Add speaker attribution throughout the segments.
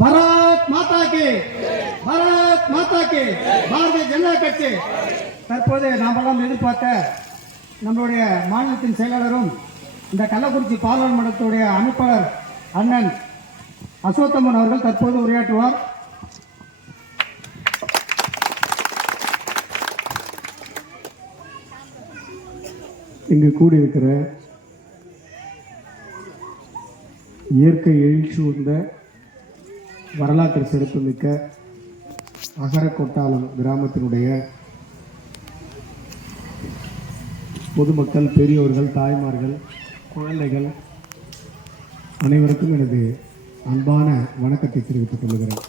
Speaker 1: பரத் மாதா கி. பாரத் மாதா கி. பாரதிய ஜனதா கட்சி. தற்போது நாமெல்லாம் எதிர்பார்த்த நம்மளுடைய மாநிலத்தின் செயலாளரும் இந்த கள்ளக்குறிச்சி பாராளுமன்றத்துடைய அமைப்பாளர் அண்ணன் அசோத்தம்மன் அவர்கள் தற்போது உரையாற்றுவார். இங்கு கூடியிருக்கிற இயற்கை எழுச்சி உந்த வரலாற்று சிறப்புமிக்க அகரக்கொட்டாலம் கிராமத்தினுடைய பொதுமக்கள் பெரியோர்கள் தாய்மார்கள் குழந்தைகள் அனைவருக்கும் எனது அன்பான வணக்கத்தை தெரிவித்துக் கொள்கிறேன்.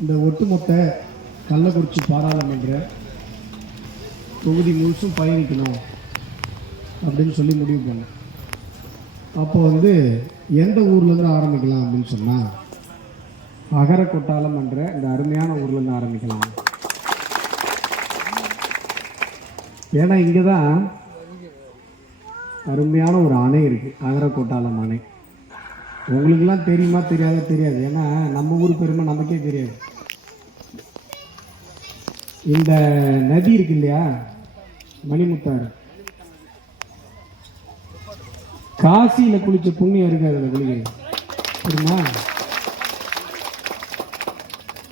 Speaker 1: இந்த ஒட்டுமொத்த கள்ளக்குறிச்சி பாராளுமன்ற தொகுதி முழுசும் பயணிக்கணும் அப்படின்னு சொல்லி முடிவு பண்ணேன். அப்போ வந்து எந்த ஊர்லேருந்து ஆரம்பிக்கலாம் அப்படின்னு சொன்னால் அகர கொட்டாலம் என்ற இந்த அருமையான ஊர்லேருந்து ஆரம்பிக்கலாம். ஏன்னா இங்கே தான் அருமையான ஒரு அணை இருக்குது அகர கொட்டாலம் அணை. உங்களுக்கெல்லாம் தெரியுமா தெரியாத தெரியாது. ஏன்னா நம்ம ஊர் பெருமை நமக்கே தெரியாது. இந்த நதி இருக்கு இல்லையா மணிமுத்தாறு. காசியில குளிச்ச புண்ணியம் இருக்கு அதில் குளிக்க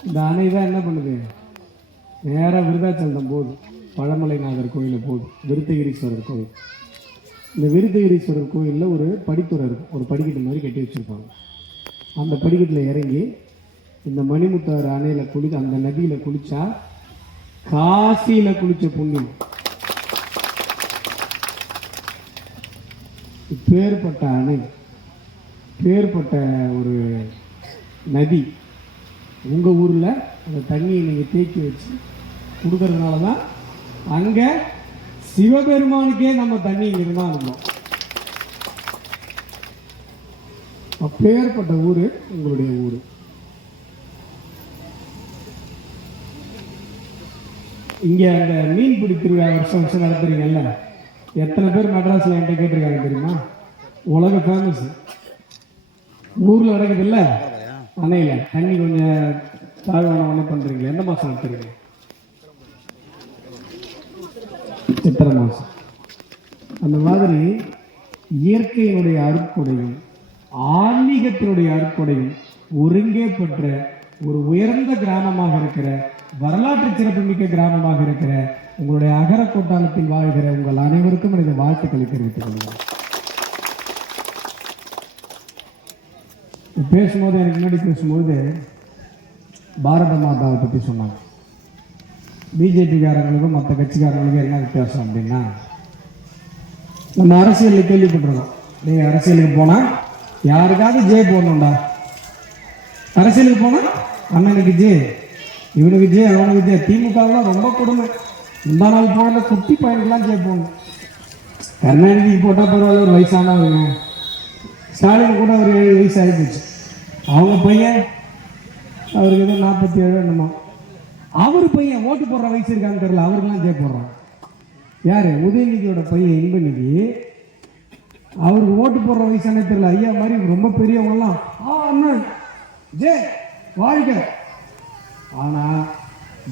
Speaker 1: இந்த அணை தான் என்ன பண்ணுது? நேராக விருதாச்சலம் போகுது. பழமலைநாதர் கோயிலில் போகுது. விருத்தகிரீஸ்வரர் கோயில். இந்த விருத்தகிரீஸ்வரர் கோயிலில் ஒரு படித்துறை இருக்கும். ஒரு படிக்கட்டு மாதிரி கட்டி வச்சுருப்பாங்க. அந்த படிக்கட்டில் இறங்கி இந்த மணிமுத்தாறு அணையில் குளி அந்த நதியில் குளித்தா காசியில் குளித்த புண்ணியம். பேர்பட்ட அணை பேர்பட்ட ஒரு நதி உங்கள் ஊரில் அந்த தண்ணியை நீங்கள் தேக்கி வச்சு கொடுக்கறதுனால தான் அங்கே சிவபெருமானுக்கே நம்ம தண்ணி இங்கிருந்து தான் இருந்தோம் அப்பேற்பட்ட ஊர் உங்களுடைய ஊர். இங்கே அந்த மீன்பிடி திருவிழா வருஷம் வருஷம் நடத்துறீங்கல்ல? எத்தனை பேர் மெட்ராஸில் என்கிட்ட கேட்டிருக்காங்க தெரியுமா? உலக ஃபேமஸ் ஊரில் நடக்குதுல்ல? அணையில். தண்ணி கொஞ்சம் தாழ்வான ஒன்று பண்ணுறீங்க எந்த மாதம் நடத்துறீங்க? சித்திரை மாதம் அந்த மாதிரி இயற்கையினுடைய அருட்கொடையும் ஆன்மீகத்தினுடைய அருட்கொடையும் ஒருங்கே பெற்ற ஒரு உயர்ந்த கிராமமாக இருக்கிற வரலாற்று சிறப்புமிக்க கிராமமாக இருக்கிற உங்களுடைய அகர கூட்டாளத்தில் வாழ்கிற உங்கள் அனைவருக்கும் எனது வாழ்த்துக்களை தெரிவித்துக் கொள்கிறேன். பேசும்போது எனக்கு முன்னாடி பேசும்போது பாரத மாதாவை பற்றி சொன்னாங்க. பிஜேபிக்காரங்களுக்கும் மற்ற கட்சிக்காரங்களுக்கும் என்ன வித்தியாசம் அப்படின்னா நம்ம அரசியலில் கேள்விப்பட்டிருக்கோம். நீ அரசியலுக்கு போனால் யாருக்காவது ஜே போடணும்டா. அரசியலுக்கு போனால் அண்ணனுக்கு ஜே இவனுக்கு ஜே அவனுக்கு ஜே திமுகலாம் ரொம்ப கொடுமை. இந்த நாள் போன குட்டி பையனுக்கெல்லாம் கேட்போம். கருணாநிதிக்கு போட்டால் பரவாயில்ல ஒரு வயசானவங்க ஸ்டாலின் கூட ஒரு ஏழு வயசு ஆகிப்போச்சு அவங்க பையன் அவருக்கு ஏதோ நாற்பத்தி ஏழு என்னமோ. அவர் பையன் ஓட்டு போடுற வயசு இருக்கான்னு தெரியல அவருக்கெல்லாம் ஜெய போடுறான். உதயநிதியோட பையன் இன்பநிதி. அவருக்கு ஓட்டு போடுற வயசானே தெரியல. ஐயா மாதிரி ரொம்ப பெரியவங்கலாம். ஆ அண்ணன் ஜே வாழ்க. ஆனால்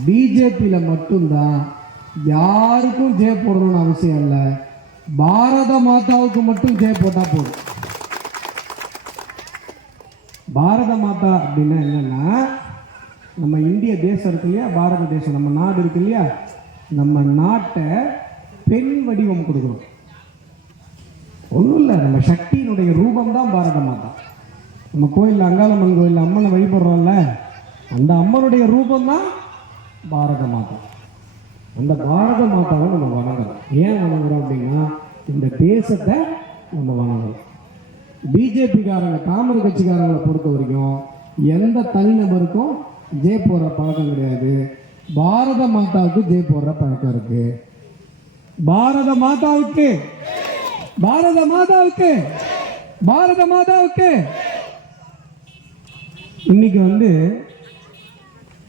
Speaker 1: பிஜேபியில் மட்டும்தான் யாருக்கும் ஜெய போடணும்னு அவசியம் இல்லை. பாரத மாதாவுக்கு மட்டும் ஜெய போட்டால் போதும். பாரத மாதா அப்படின்னா என்னன்னா நம்ம இந்திய தேசம் இருக்கு இல்லையா? பாரத தேசம் நம்ம நாடு இருக்கு இல்லையா? நம்ம நாட்டை பெண் வடிவம் கொடுக்குறோம் ஒன்றும் இல்லை நம்ம சக்தியினுடைய ரூபம் தான் பாரத மாதா. நம்ம கோயிலில் அங்காளம்மன் கோயிலில் அம்மனை வழிபடுறோம்ல அந்த அம்மனுடைய ரூபம் தான் பாரத மாதா. அந்த பாரத மாதாவை நம்ம வணங்கணும். ஏன் வணங்குறோம் அப்படின்னா இந்த தேசத்தை நம்ம வணங்கணும். பிஜேபிக்காரங்க தாமரை கட்சிக்காரங்களை பொறுத்த வரைக்கும் எந்த தனிநபருக்கும் ஜெய் போடுற பழக்கம் கிடையாது. பாரத மாதாவுக்கு ஜெய் போடுற பழக்கம் இருக்கு. பாரத மாதாவுக்கு. பாரத மாதாவுக்கு. பாரத மாதாவுக்கு. இன்னைக்கு வந்து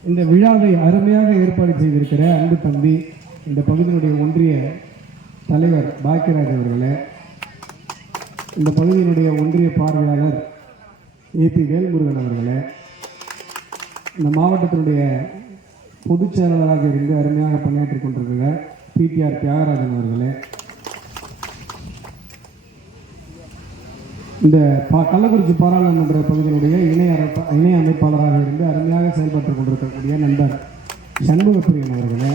Speaker 1: இந்த விழாவை அருமையாக ஏற்பாடு செய்திருக்கிற அன்பு தம்பி இந்த பகுதியினுடைய ஒன்றிய தலைவர் பாக்கியராஜ் அவர்களே இந்த பகுதியினுடைய ஒன்றிய பார்வையாளர் ஏபி வேல்முருகன் அவர்களே இந்த மாவட்டத்தினுடைய பொதுச் செயலாளராக இருந்து அருமையாக பணியாற்றி கொண்டிருக்கிற பிடிஆர் தியாகராஜன் அவர்களே இந்த பா கள்ளக்குறிச்சி பாராளுமன்ற பகுதியினுடைய இணை இணை அமைப்பாளராக இருந்து அருமையாக செயல்பட்டுக் கொண்டிருக்கக்கூடிய நண்பர் சண்முகப்பிரியன் அவர்களே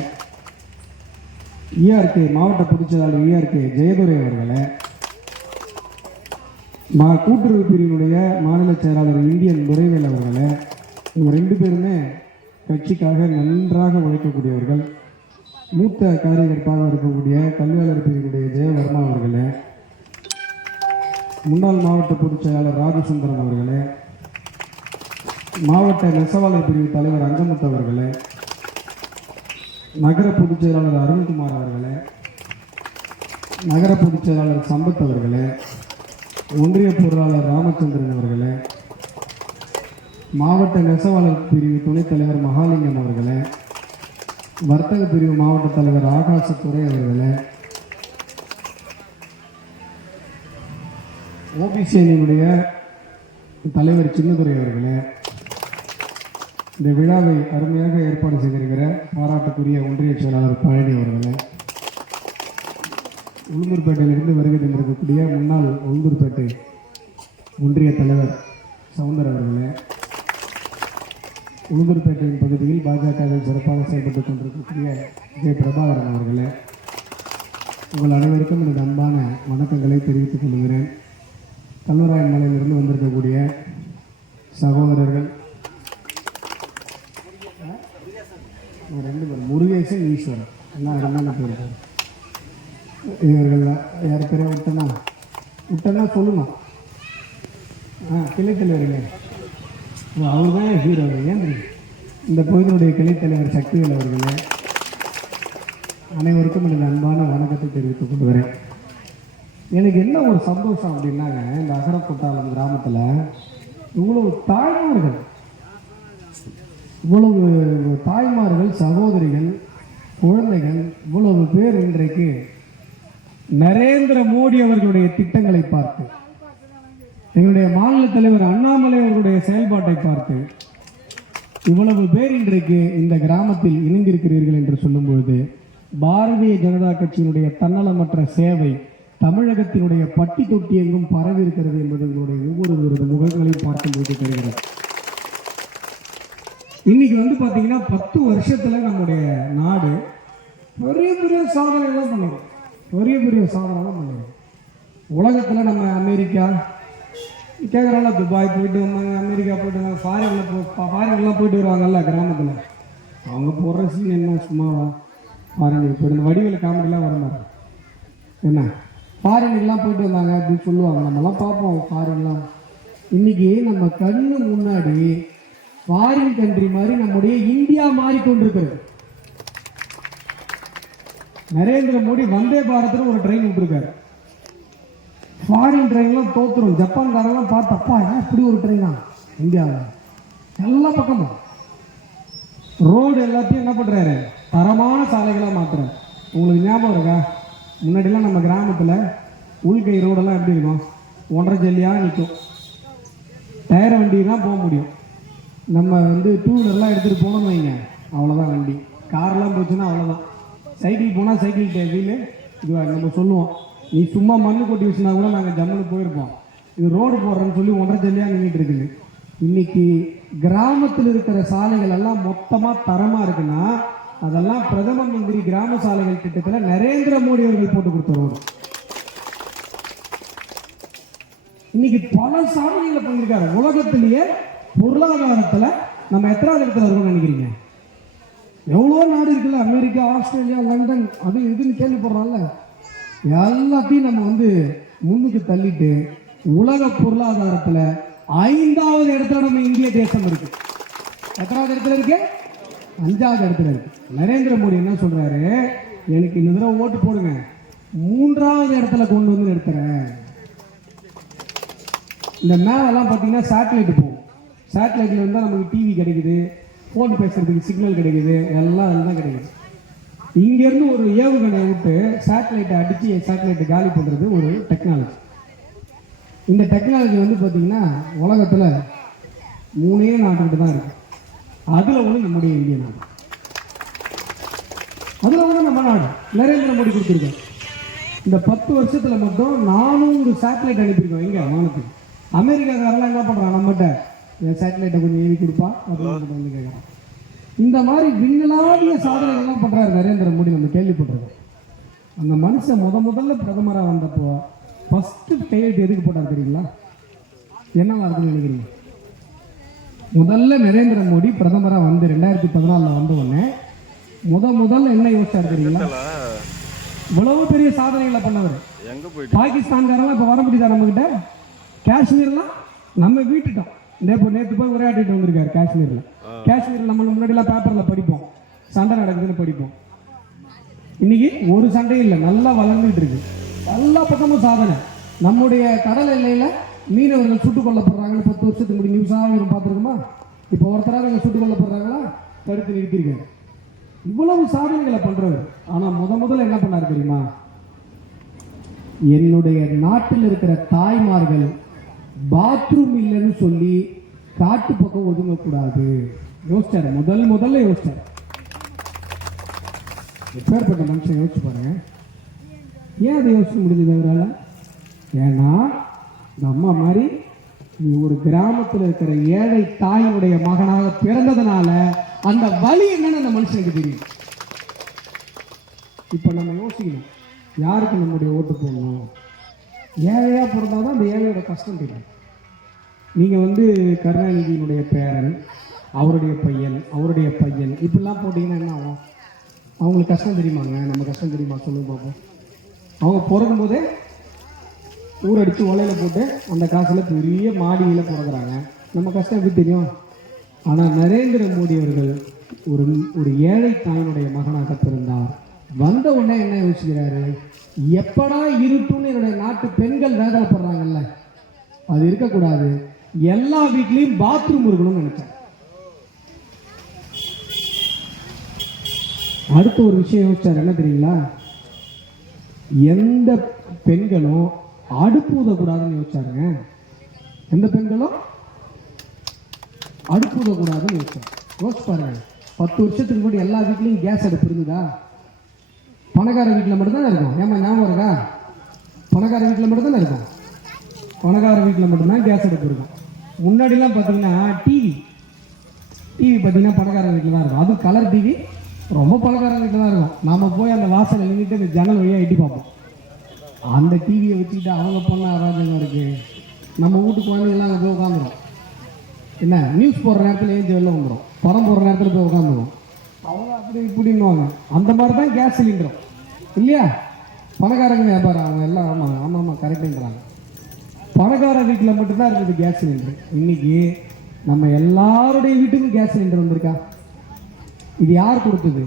Speaker 1: இஆர்கே மாவட்ட பொதுச்செயலாளர் இஆர்கே ஜெயதுரை அவர்களே மா கூட்டுறவு பிரிவினுடைய மாநில செயலாளர் இந்தியன் துரைவேல் அவர்களே இவங்க ரெண்டு பேருமே கட்சிக்காக நன்றாக உழைக்கக்கூடியவர்கள். மூத்த காரியகர்த்தாக இருக்கக்கூடிய கல்வியாளர் பிரிவினுடைய ஜெயவர்மா அவர்களே முன்னாள் மாவட்ட பொதுச் செயலாளர் ராஜசுந்தரம் அவர்களே மாவட்ட நெசவாளர் பிரிவு தலைவர் அங்கமுத்து அவர்களே நகர பொதுச் செயலாளர் அருண்குமார் அவர்களே நகர பொதுச் செயலாளர் சம்பத் அவர்களே ஒன்றிய பொருளாளர் ராமச்சந்திரன் அவர்களே மாவட்ட நெசவாளர் பிரிவு துணைத் தலைவர் மகாலிங்கம் அவர்களே வர்த்தக பிரிவு மாவட்ட தலைவர் ஆகாசத்துறை அவர்களே ஓபிசி அணியினுடைய தலைவர் சின்னதுரை அவர்களே இந்த விழாவை அருமையாக ஏற்பாடு செய்திருக்கிற பாராட்டுக்குரிய ஒன்றிய செயலாளர் பழனி அவர்களே உளுந்தூர்பேட்டையிலிருந்து வருகை தந்திருக்கக்கூடிய முன்னாள் உளுந்தூர்பேட்டை ஒன்றிய தலைவர் சவுந்தர் அவர்களே உளுந்தூர்பேட்டையின் பகுதியில் பாஜகவில் சிறப்பாக செயல்பட்டுக் கொண்டிருக்கக்கூடிய ஜெய பிரபாகரன் அவர்களே உங்கள் அனைவருக்கும் எனது அன்பான வணக்கங்களை தெரிவித்துக் கொள்கிறேன். கல்லூராயன் மலையிலிருந்து வந்திருக்கக்கூடிய சகோதரர்கள். ரெண்டு பேர் முருகேசன் ஈஸ்வரன். என்ன ரெண்டான பேர்? இவர்கள் யார் பேரே? விட்டனா விட்டனா சொல்லணும் ஆ கிளைத்தலைவர்களே அவர் தான் ஹீரோ ஏன் இந்த கோயிலுடைய கிளைத்தலைவர் சக்திவேல் அவர்களே அனைவருக்கும் எனது அன்பான வணக்கத்தை தெரிவித்துக் கொள்கிறேன். எனக்கு என்ன ஒரு சந்தோஷம் அப்படின்னாங்க இந்த அகரக்குட்டாலம் கிராமத்தில் இவ்வளவு தாய்மார்கள் இவ்வளவு தாய்மார்கள் சகோதரிகள் குழந்தைகள் இவ்வளவு பேர் இன்றைக்கு நரேந்திர மோடி அவர்களுடைய திட்டங்களை பார்த்து எங்களுடைய மாநில தலைவர் அண்ணாமலை அவர்களுடைய செயல்பாட்டை பார்த்து இவ்வளவு பேர் இன்றைக்கு இந்த கிராமத்தில் இணைந்திருக்கிறீர்கள் என்று சொல்லும்பொழுது பாரதிய ஜனதா கட்சியினுடைய தன்னலமற்ற சேவை தமிழகத்தினுடைய பட்டி தொட்டி எங்கும் பரவி இருக்கிறது என்பது உங்களுடைய ஒவ்வொருவரது முகங்களையும் பார்க்கும்போது தெரிகிறது. இன்னைக்கு வந்து பார்த்தீங்கன்னா பத்து வருஷத்துல நம்முடைய நாடு பெரிய பெரிய சாதனைகள்லாம் பண்ணிடும் பெரிய பெரிய சாதனைலாம் பண்ணிடும் உலகத்துல நம்ம அமெரிக்கா கேட்குறாங்களா துபாய் போயிட்டு வந்தாங்க அமெரிக்கா போயிட்டு வந்தாங்க ஃபாரின்ல போ ஃபாரின்லாம் போயிட்டு வருவாங்கல்ல கிராமத்தில். அவங்க போடுற சீன் என்ன சும்மாவா? ஃபாரின் போயிட்டு வடிவில் காமெடிலாம் வர மாதிரி என்ன? ஃபாரினுக்கெல்லாம் போயிட்டு வந்தாங்க அப்படின்னு சொல்லுவாங்க. நம்மலாம் பார்ப்போம் ஃபாரின்லாம் இன்னைக்கு நம்ம கண்ணு முன்னாடி ஃபாரின் கண்ட்ரி மாதிரி நம்முடைய இந்தியா மாறிக்கொண்டிருக்கிறது. நரேந்திர மோடி வந்தே பாரத்தில் ஒரு ட்ரெயின் விட்டுருக்காரு. ஃபாரின் ட்ரெயின்லாம் தோத்துரும். ஜப்பான்காரெல்லாம் பார்த்தப்பா ஏன் இப்படி ஒரு ட்ரெயினா இந்தியாவில் எல்லா பக்கமும். ரோடு எல்லாத்தையும் என்ன பண்ணுறாரு தரமான சாலைகளாக மாற்றுறாரு உங்களுக்கு ஞாபகம் இருக்கா? முன்னாடிலாம் நம்ம கிராமத்தில் உள்கை ரோடெல்லாம் எப்படி இருக்கும்? ஒன்றரை ஜல்லியாக நிற்கும். டயர் வண்டி தான் போக முடியும். நம்ம வந்து டூ வீலர்லாம் எடுத்துகிட்டு போனோம்னு வைங்க. அவ்வளோதான் வண்டி. கார்லாம் போச்சுன்னா அவ்வளோதான் சைக்கிள் போனால் சைக்கிள் வீலு இதுவாக நம்ம சொல்லுவோம். நீ சும்மா மண்ணு கொட்டி வச்சுனா கூட நாங்கள் ஜம்முன்னு போயிருப்போம். இது ரோடு போடுறேன்னு சொல்லி ஒன்றரை ஜல்லியாக நின்றுட்டு இருக்குது. இன்னைக்கு கிராமத்தில் இருக்கிற சாலைகள் எல்லாம் மொத்தமாக தரமாக இருக்குன்னா அதெல்லாம் பிரதம மந்திரி கிராம சாலைகள் திட்டத்தில் நரேந்திர மோடி அவர்கள் போட்டு கொடுத்துருவாங்க இன்னைக்கு பல சாதனைகளை பண்ணியிருக்காரு. உலகத்திலேயே பொருளாதாரத்துல நம்ம எத்தனாவது இடத்துல இருக்கோம்னு நினைக்கிறீங்க? எவ்வளோ நாடு இருக்குல்ல? அமெரிக்கா ஆஸ்திரேலியா லண்டன் அது இதுன்னு கேள்விப்படுறோம்ல எல்லாத்தையும் நம்ம வந்து முன்னுக்கு தள்ளிட்டு உலக பொருளாதாரத்துல ஐந்தாவது இடத்துல நம்ம இந்திய தேசம் இருக்கு. எத்தனாவது இடத்துல இருக்கு? அஞ்சாவது இடத்துல இருக்கு நரேந்திர மோடி என்ன சொல்றாரு? எனக்கு இந்த தடவை ஓட்டு போடுங்க. மூன்றாவது இடத்துல கொண்டு வந்து நிறுத்துறேன். இந்த மேலெல்லாம் பார்த்தீங்கன்னா சேட்டலைட் போகும் சேட்டலைட்ல இருந்தால் நமக்கு டிவி கிடைக்குது. ஃபோன் பேசுறதுக்கு சிக்னல் கிடைக்குது. எல்லாம் அதில் தான் கிடைக்குது. இங்கேருந்து ஒரு ஏவுகணையை விட்டு சேட்டலைட்டை அடித்து சேட்டலைட்டை காலி பண்ணுறது ஒரு டெக்னாலஜி இந்த டெக்னாலஜி வந்து பார்த்தீங்கன்னா உலகத்தில் மூணே நாட்டுக்கிட்ட தான் இருக்குது அதில் ஒன்று நம்முடைய இந்திய நாடு. அதில் ஒன்று நம்ம நாடு. நரேந்திர மோடி கொடுத்துருக்கோம் இந்த பத்து வருஷத்துல மட்டும் நானூறு சேட்டலைட் அனுப்பியிருக்கோம் எங்கே? வானத்துக்கு அமெரிக்காக்காரெல்லாம் என்ன பண்ணுறான் நம்மகிட்ட என் சேட்டலைட்டை கொஞ்சம் எழுதி கொடுப்பா. அப்படின்னு வந்து கேட்குறான் இந்த மாதிரி விண்களாவிய சாதனைகள்லாம் பண்றாரு நரேந்திர மோடி. நம்ம கேள்விப்பட்டிருக்கோம். அந்த மனுஷன் முத முதல்ல பிரதமரா வந்தப்போ ஃபர்ஸ்ட் கையெழுத்து எதுக்கு போட்டார் தெரியுங்களா? என்னவா இருக்குன்னு நினைக்கிறீங்க? முதல்ல நரேந்திர மோடி பிரதமரா வந்து ரெண்டாயிரத்தி பதினாலில் வந்த உடனே முத முதல்ல என்ன யோசிச்சார் தெரியுங்களா? இவ்வளவு பெரிய சாதனைகளை பண்ணவர். பாகிஸ்தான்காரெல்லாம் இப்போ வர முடியுதா நம்மகிட்ட? காஷ்மீர்லாம் நம்ம வீட்டுட்டோம். இப்போ நேற்று போய் உரையாடிட்டு வந்திருக்காரு காஷ்மீரில். காஷ்மீரில் நம்ம முன்னாடிலாம் பேப்பரில் படிப்போம். சண்டை நடக்குதுன்னு படிப்போம். இன்னைக்கு ஒரு சண்டையும் இல்லை நல்லா வளர்ந்துட்டு இருக்கு. எல்லா பக்கமும் சாதனை. நம்முடைய கடல் எல்லையில் மீனவர்கள் சுட்டுக் கொல்லப்படுறாங்கன்னு பத்து வருஷத்துக்கு முடி நியூஸாக வரும் பார்த்துருக்குமா? இப்போ ஒருத்தராக இங்கே சுட்டுக் கொல்லப்படுறாங்களா? தடுத்து நிறுத்திருக்காரு இவ்வளவு சாதனைகளை பண்ணுறவர் ஆனால் முத முதல்ல என்ன பண்ணார் தெரியுமா? என்னுடைய நாட்டில் இருக்கிற தாய்மார்கள் பாத்ரூம் இல்லைன்னு சொல்லி காட்டு பக்கம் ஒதுங்கக்கூடாது. யோசிச்சாரு. முதல் முதல்ல யோசிச்சார். எப்பேற்பட்ட மனுஷன் யோசிச்சு பாருங்க. ஏன் அதை யோசிக்க முடிஞ்சது அவரால்? ஏன்னா இந்த அம்மா மாதிரி நீ ஒரு கிராமத்தில் இருக்கிற ஏழை தாயினுடைய மகனாக பிறந்ததுனால அந்த வலி என்னன்னு அந்த மனுஷனுக்கு தெரியும். இப்போ நம்ம யோசிக்கணும். யாருக்கு நம்முடைய ஓட்டு போடணும்? ஏழையாக பிறந்தாதான் அந்த ஏழையோட கஷ்டம் தெரியும். நீங்கள் வந்து கருணாநிதியினுடைய பேரன் அவருடைய பையன் அவருடைய பையன் இப்படிலாம் போட்டிங்கன்னா என்ன ஆகும்? அவங்களுக்கு கஷ்டம் தெரியுமாங்க? நம்ம கஷ்டம் தெரியுமா? சொல்லுங்க பார்ப்போம் அவங்க பிறக்கும் போதே ஊரடித்து ஓலையில் போட்டு அந்த காசில் பெரிய மாடியில் பிறகுறாங்க நம்ம கஷ்டம் எப்படி தெரியும்? ஆனால் நரேந்திர மோடி அவர்கள் ஒரு ஒரு ஏழை தாயினுடைய மகனாக பிறந்தார். வந்த உடனே என்ன யோசிக்கிறாரு? எப்படா இருட்டும்னு என்னுடைய நாட்டு பெண்கள் வேதனைப்படுறாங்கல்ல. அது இருக்கக்கூடாது. எல்லா வீட்லேயும் பாத்ரூம் இருக்கணும்னு நினைச்சேன் அடுத்த ஒரு விஷயம் யோசிச்சார் என்ன தெரியுங்களா? எந்த பெண்களும் அடுப்பு ஊதக்கூடாதுன்னு யோசிச்சாருங்க. எந்த பெண்களும் அடுப்பு ஊதக்கூடாதுன்னு யோசிச்சாங்க. யோசிச்சு பாருங்க. பத்து வருஷத்துக்கு முன்னாடி எல்லா வீட்லேயும் கேஸ் அடுப்பு இருந்ததா? பணக்கார வீட்டில் மட்டும்தான் இருக்கும். ஏமா ஞாபகம் இருக்கா? பணக்கார வீட்டில் மட்டும்தான் இருக்கும். பணக்கார வீட்டில் மட்டும்தான் கேஸ் அடுப்பு இருக்கும். முன்னாடிலாம் பார்த்தீங்கன்னா டிவி டிவி பார்த்தீங்கன்னா பணக்கார வீட்டில் தான் இருக்கும். அதுவும் கலர் டிவி ரொம்ப பணக்கார வீட்டில் தான் இருக்கும். நாம் போய் அந்த வாசலில் நின்றுட்டு அந்த ஜன்னல் வழியாக எட்டி பார்ப்போம். அந்த டிவியை வச்சுக்கிட்டு அவங்க பண்ண அராஜகம் இருக்கு நம்ம வீட்டு குழந்தைங்களாம் அங்கே போய் உட்காந்துரும் என்ன நியூஸ் போடுற நேரத்தில் ஏஞ்சி வெளில வந்துடும் படம் போடுற நேரத்தில் போய் உட்காந்துரும் அவங்க அப்படி இப்படின்னுவாங்க. அந்த மாதிரி தான் கேஸ் சிலிண்டரும் இல்லையா? பணக்காரங்க வியாபாரம். அவங்க எல்லாம் ஆமாம் ஆமாம் ஆமாம் கரெக்டுன்றாங்க பணக்கார வீட்டில் மட்டும்தான் இருக்குது கேஸ் சிலிண்டர் இன்னைக்கு நம்ம எல்லாருடைய வீட்டுக்கும் கேஸ் சிலிண்டர் வந்திருக்கா? இது யார் கொடுத்தது?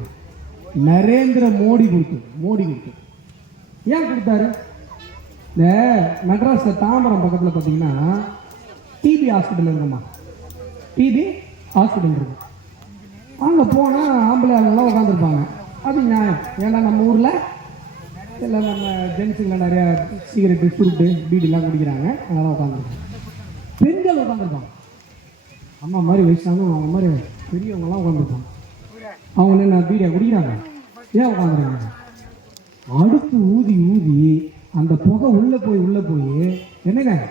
Speaker 1: நரேந்திர மோடி கொடுத்தது. மோடி கொடுத்தது. ஏன் கொடுத்தாரு? இந்த மெட்ராஸில் தாம்பரம் பக்கத்தில் பார்த்தீங்கன்னா டிபி ஹாஸ்பிட்டல் இருக்குமா டிபி ஹாஸ்பிட்டல் இருக்கு. அங்கே போனால் ஆம்பளை ஆளுங்களாம் உட்காந்துருப்பாங்க அது நியாயம் ஏன்னா நம்ம ஊரில்? எல்லாம் நம்ம ஜென்ஸுங்களாம் நிறையா சிகரெட்டு ஃப்ரூட்டு பீடிலாம் குடிக்கிறாங்க. அதெல்லாம் உட்காந்துருப்பாங்க பெண்கள் உட்காந்துருப்பாங்க அம்மா மாதிரி வயசான அவங்க மாதிரி பெரியவங்களாம் உட்காந்துருப்பாங்க அவங்க என்ன பீடியா குடிக்கிறாங்க? ஏன் உட்காந்துருக்காங்க அடுப்பு ஊதி ஊதி அந்த புகை உள்ளே போய் உள்ளே போய் என்னங்க?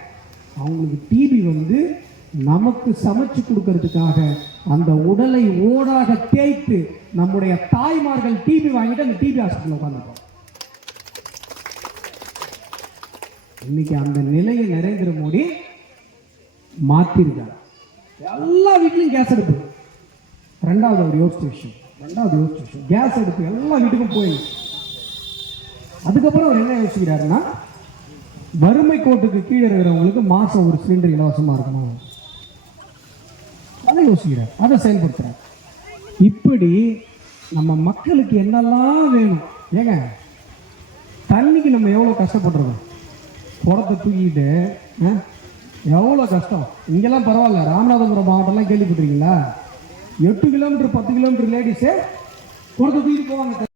Speaker 1: அவங்களுக்கு டிபி வந்து நமக்கு சமைச்சு கொடுக்கறதுக்காக அந்த உடலை ஓடாக தேய்த்து நம்முடைய தாய்மார்கள் டிபி வாங்கிட்டு அந்த டிபி ஹாஸ்பிட்டலில் உட்காந்துருக்கோம் இன்னைக்கு அந்த நிலையை நரேந்திர மோடி மாத்திருக்கார். எல்லா வீட்லையும் கேஸ் அடுப்பு. ரெண்டாவது அவர் யோசிச்ச விஷயம். ரெண்டாவது யோசிச்ச விஷயம். கேஸ் அடுப்பு எல்லா வீட்டுக்கும் போயிடுச்சு. அதுக்கப்புறம் அவர் என்ன யோசிக்கிறாருன்னா வறுமை கோட்டுக்கு கீழே இருக்கிறவங்களுக்கு மாசம் ஒரு சிலிண்டர் இலவசமா இருக்கணும். அதை யோசிக்கிறார். அதை செயல்படுத்துகிறார் இப்படி நம்ம மக்களுக்கு என்னெல்லாம் வேணும்? ஏங்க தண்ணிக்கு நம்ம எவ்வளோ கஷ்டப்படுறோம்? குடத்தை தூக்கிட்டு எவ்வளோ கஷ்டம்? இங்கெல்லாம் பரவாயில்ல. ராமநாதபுரம் மாவட்டம்லாம் கேள்விப்பட்டிருக்கீங்களா? எட்டு கிலோமீட்டர் பத்து கிலோமீட்டர் லேடிஸே குடத்தை தூக்கிட்டு போவாங்க